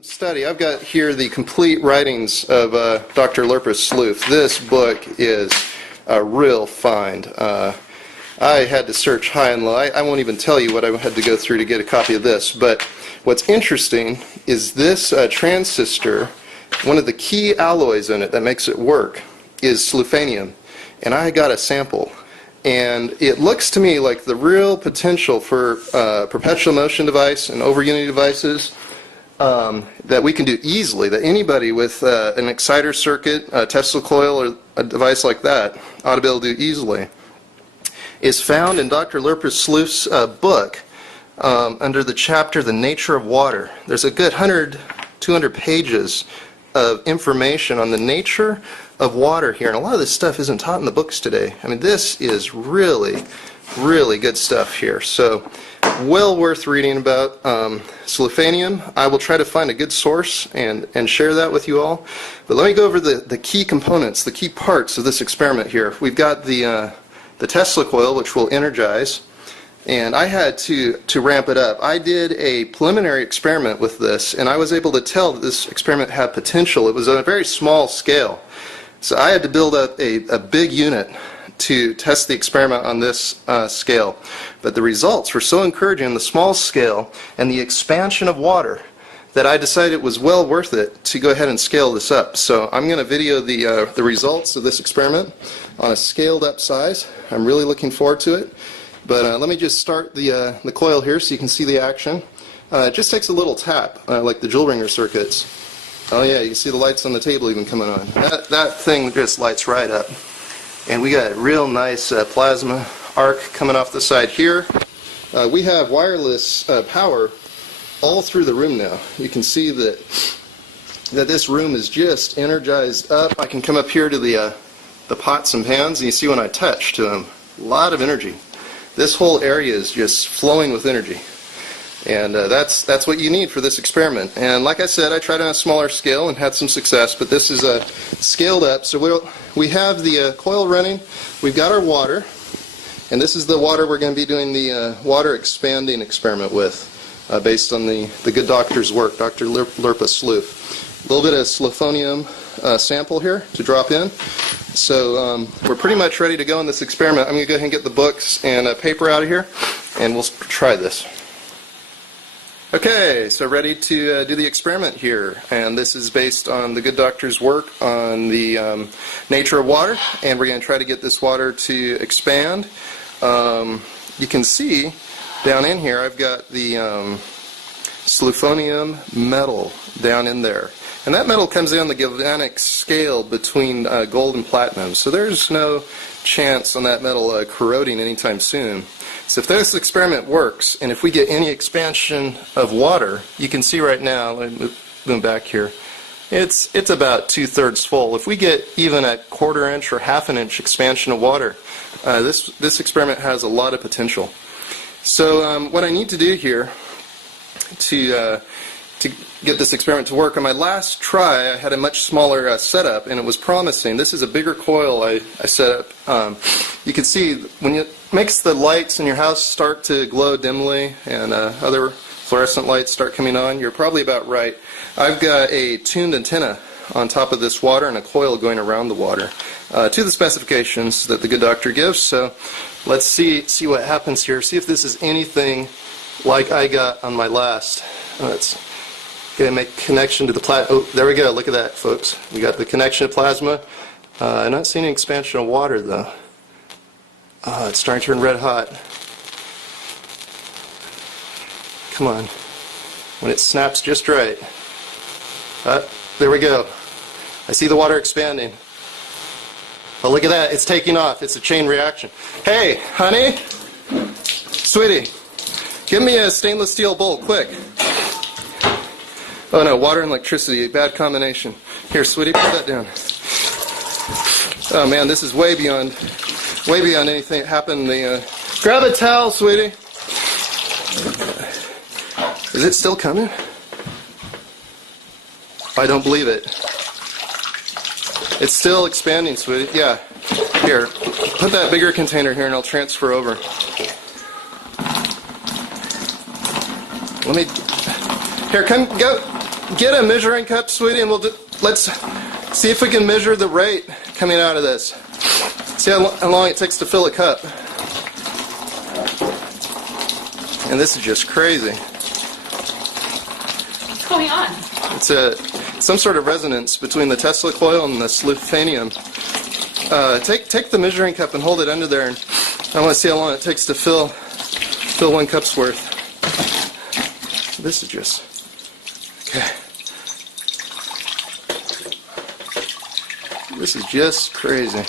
Study. I've got here the complete writings of Dr. Lurpus Sloof. This book is a real find. I had to search high and low. I won't even tell you what I had to go through to get a copy of this. But what's interesting is this transistor, one of the key alloys in it that makes it work is sloofanium. And I got a sample. And it looks to me like the real potential for perpetual motion device and over unity devices that we can do easily, that anybody with an exciter circuit, a Tesla coil, or a device like that ought to be able to do easily, is found in Dr. Lurpus Sloof's book under the chapter, The Nature of Water. There's a good 200 pages of information on the nature of water here, and a lot of this stuff isn't taught in the books today. I mean, this is really, really good stuff here. So, well worth reading about sloofanium. I will try to find a good source and share that with you all. But let me go over the key components, the key parts of this experiment here. We've got the Tesla coil, which will energize, and I had to ramp it up. I did a preliminary experiment with this, and I was able to tell that this experiment had potential. It was on a very small scale. So I had to build up a big unit to test the experiment on this scale. But the results were so encouraging on the small scale and the expansion of water that I decided it was well worth it to go ahead and scale this up. So I'm going to video the results of this experiment on a scaled up size. I'm really looking forward to it. But let me just start the coil here so you can see the action. It just takes a little tap, like the jewel ringer circuits. Oh yeah, you can see the lights on the table even coming on. That thing just lights right up. And we got a real nice plasma arc coming off the side here. We have wireless power all through the room now. You can see that this room is just energized up. I can come up here to the pots and pans, and you see when I touch to them, a lot of energy. This whole area is just flowing with energy. And that's what you need for this experiment. And like I said, I tried on a smaller scale and had some success, but this is scaled up. So we have the coil running. We've got our water, and this is the water we're going to be doing the water expanding experiment with, based on the good doctor's work, Dr. Lurpus Sloof. A little bit of sloofanium sample here to drop in. So we're pretty much ready to go in this experiment. I'm going to go ahead and get the books and paper out of here, and we'll try this. Okay, so ready to do the experiment here, and this is based on the good doctor's work on the nature of water, and we're going to try to get this water to expand. You can see down in here I've got the sloofanium metal down in there, and that metal comes in on the galvanic scale between gold and platinum, so there's no chance on that metal corroding anytime soon. So if this experiment works, and if we get any expansion of water, you can see right now, let me move back here, it's about 2/3 full. If we get even a 1/4 inch or 1/2 inch expansion of water, this experiment has a lot of potential. So what I need to do here to get this experiment to work, on my last try I had a much smaller setup, and it was promising. This is a bigger coil I set up. You can see when it makes the lights in your house start to glow dimly and other fluorescent lights start coming on, you're probably about right. I've got a tuned antenna on top of this water and a coil going around the water to the specifications that the good doctor gives. So let's see what happens here, see if this is anything like I got on my last. Let's get a make connection to the plasma. Oh, there we go. Look at that, folks. We got the connection to plasma. I'm not seeing any expansion of water, though. It's starting to turn red hot. Come on. When it snaps just right. There we go. I see the water expanding. Oh, look at that. It's taking off. It's a chain reaction. Hey, honey. Sweetie. Give me a stainless steel bowl, quick. Oh no, water and electricity, bad combination. Here, sweetie, put that down. Oh man, this is way beyond anything that happened in the... Grab a towel, sweetie. Is it still coming? I don't believe it. It's still expanding, sweetie. Yeah. Here, put that bigger container here and I'll transfer over. Let me... Here, come, go. get a measuring cup, sweetie, and let's see if we can measure the rate coming out of this. See how long it takes to fill a cup. And this is just crazy. What's going on? It's some sort of resonance between the Tesla coil and the sleuthanium. Take the measuring cup and hold it under there, and I want to see how long it takes to fill 1 cup's worth. This is just okay. This is just crazy.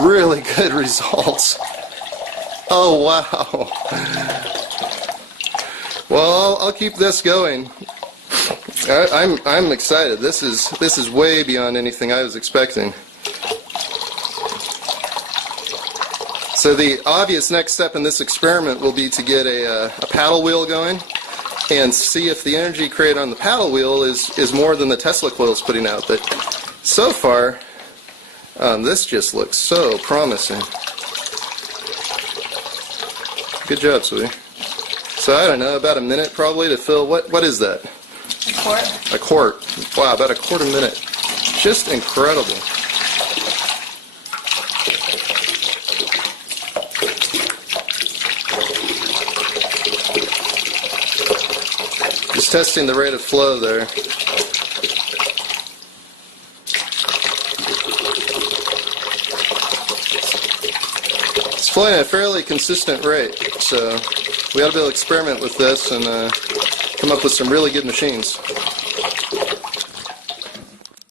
Really good results. Oh wow. Well, I'll keep this going. I'm excited. This is way beyond anything I was expecting. So the obvious next step in this experiment will be to get a paddle wheel going and see if the energy created on the paddle wheel is more than the Tesla coil is putting out. But so far, this just looks so promising. Good job, sweetie. So I don't know, about a minute probably to fill. What is that? A quart. A quart. Wow, about a quarter minute. Just incredible. Just testing the rate of flow there. It's flowing at a fairly consistent rate, so we ought to be able to experiment with this and come up with some really good machines.